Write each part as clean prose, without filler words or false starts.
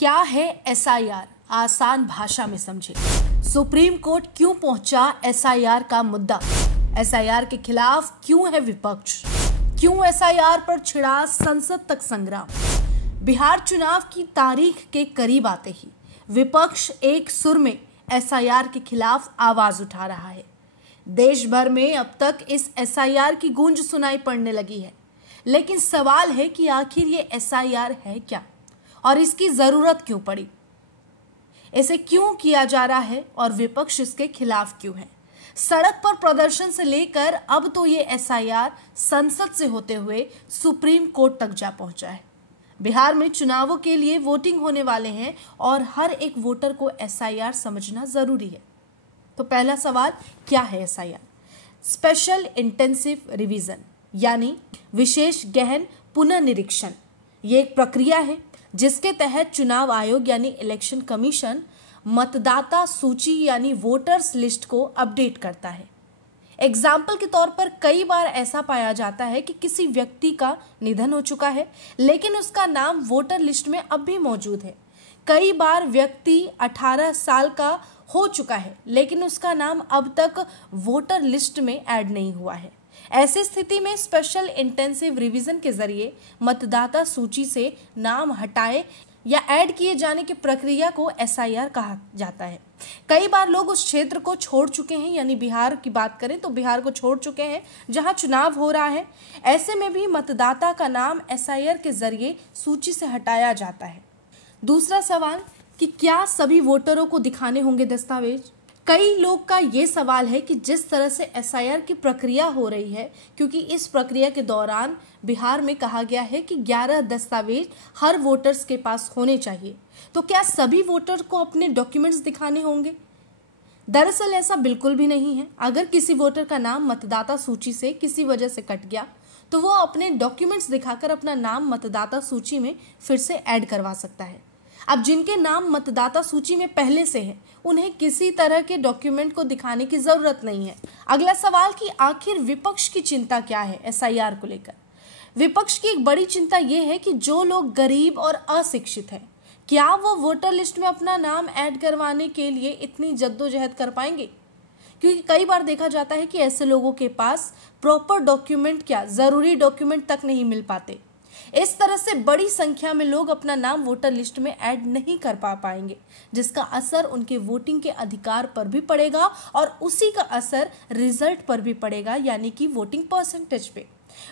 क्या है एसआईआर, आसान भाषा में समझे। सुप्रीम कोर्ट क्यों पहुंचा एसआईआर का मुद्दा, एसआईआर के खिलाफ क्यों है विपक्ष, क्यों एसआईआर पर छिड़ा संसद तक संग्राम। बिहार चुनाव की तारीख के करीब आते ही विपक्ष एक सुर में एसआईआर के खिलाफ आवाज उठा रहा है। देश भर में अब तक इस एसआईआर की गूंज सुनाई पड़ने लगी है, लेकिन सवाल है कि आखिर ये एसआईआर है क्या और इसकी जरूरत क्यों पड़ी, इसे क्यों किया जा रहा है और विपक्ष इसके खिलाफ क्यों है। सड़क पर प्रदर्शन से लेकर अब तो ये एसआईआर संसद से होते हुए सुप्रीम कोर्ट तक जा पहुंचा है। बिहार में चुनावों के लिए वोटिंग होने वाले हैं और हर एक वोटर को एसआईआर समझना जरूरी है। तो पहला सवाल, क्या है एसआईआर? स्पेशल इंटेंसिव रिवीजन यानी विशेष गहन पुनर्निरीक्षण। ये एक प्रक्रिया है जिसके तहत चुनाव आयोग यानी इलेक्शन कमीशन मतदाता सूची यानी वोटर्स लिस्ट को अपडेट करता है। एग्जाम्पल के तौर पर कई बार ऐसा पाया जाता है कि किसी व्यक्ति का निधन हो चुका है लेकिन उसका नाम वोटर लिस्ट में अब भी मौजूद है। कई बार व्यक्ति 18 साल का हो चुका है लेकिन उसका नाम अब तक वोटर लिस्ट में ऐड नहीं हुआ है। ऐसी स्थिति में स्पेशल इंटेंसिव रिवीजन के जरिए मतदाता सूची से नाम हटाए या ऐड किए जाने की प्रक्रिया को एसआईआर कहा जाता है। कई बार लोग उस क्षेत्र को छोड़ चुके हैं, यानी बिहार की बात करें तो बिहार को छोड़ चुके हैं जहां चुनाव हो रहा है। ऐसे में भी मतदाता का नाम एसआईआर के जरिए सूची से हटाया जाता है। दूसरा सवाल कि क्या सभी वोटरों को दिखाने होंगे दस्तावेज। कई लोग का ये सवाल है कि जिस तरह से एसआईआर की प्रक्रिया हो रही है, क्योंकि इस प्रक्रिया के दौरान बिहार में कहा गया है कि 11 दस्तावेज हर वोटर्स के पास होने चाहिए, तो क्या सभी वोटर को अपने डॉक्यूमेंट्स दिखाने होंगे? दरअसल ऐसा बिल्कुल भी नहीं है। अगर किसी वोटर का नाम मतदाता सूची से किसी वजह से कट गया तो वो अपने डॉक्यूमेंट्स दिखाकर अपना नाम मतदाता सूची में फिर से ऐड करवा सकता है। अब जिनके नाम मतदाता सूची में पहले से है उन्हें किसी तरह के डॉक्यूमेंट को दिखाने की जरूरत नहीं है। अगला सवाल कि आखिर विपक्ष की चिंता क्या है एसआईआर को लेकर। विपक्ष की एक बड़ी चिंता यह है कि जो लोग गरीब और अशिक्षित हैं, क्या वो वोटर लिस्ट में अपना नाम ऐड करवाने के लिए इतनी जद्दोजहद कर पाएंगे? क्योंकि कई बार देखा जाता है कि ऐसे लोगों के पास प्रॉपर डॉक्यूमेंट, क्या जरूरी डॉक्यूमेंट तक नहीं मिल पाते। इस तरह से बड़ी संख्या में लोग अपना नाम वोटर लिस्ट में ऐड नहीं कर पाएंगे, जिसका असर उनके वोटिंग के अधिकार पर भी पड़ेगा और उसी का असर रिजल्ट पर भी पड़ेगा, यानी कि वोटिंग परसेंटेज पे।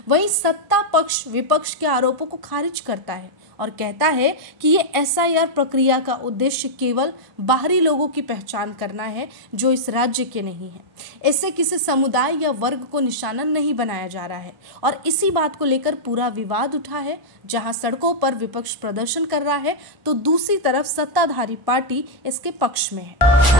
वहीं सत्ता पक्ष विपक्ष के आरोपों को खारिज करता है और कहता है कि ये एसआईआर प्रक्रिया का उद्देश्य केवल बाहरी लोगों की पहचान करना है जो इस राज्य के नहीं है। इससे किसी समुदाय या वर्ग को निशाना नहीं बनाया जा रहा है और इसी बात को लेकर पूरा विवाद उठा है। जहां सड़कों पर विपक्ष प्रदर्शन कर रहा है तो दूसरी तरफ सत्ताधारी पार्टी इसके पक्ष में है।